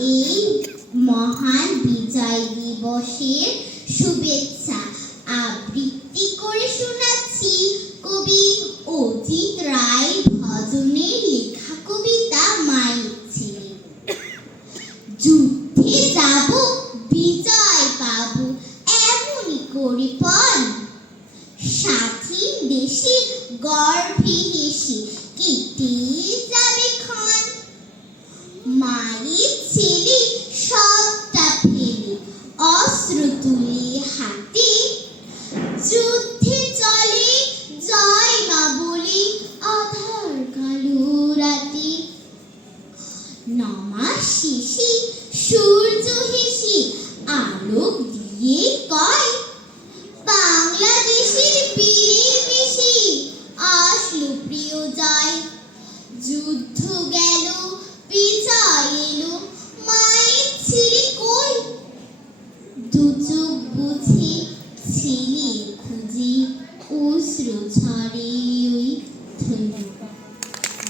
এই মহান বিজয় দিবসের শুভেচ্ছা আবৃত্তি করে শোনাচ্ছি কবি অজিত রায় ভজনের লেখা কবিতা মায়ের ছেলে। যুদ্ধে যাব বিজয় পাবো এমনই করে পণ, স্বাধীন দেশে গর্ভে হেসে কেটে যাবে ক্ষণ। মায়ের ছেলে সবটা ফেলে অস্ত্র তুলে হাতে, যুদ্ধে চলে জয় মা বলে আধার কালো রাতে। 9 মাস শেষে সূর্য হেসে আলোক দিয়ে কয়, বাংলাদেশের বীরের বেশে আসলো প্রিয় জয়। যুদ্ধ গেল বিজয় এলো, মায়ের ছেলে কই? দু চোখ বুঝে ছেলে খুঁজে অশ্রু ঝরে ওই ধন্যবাদ।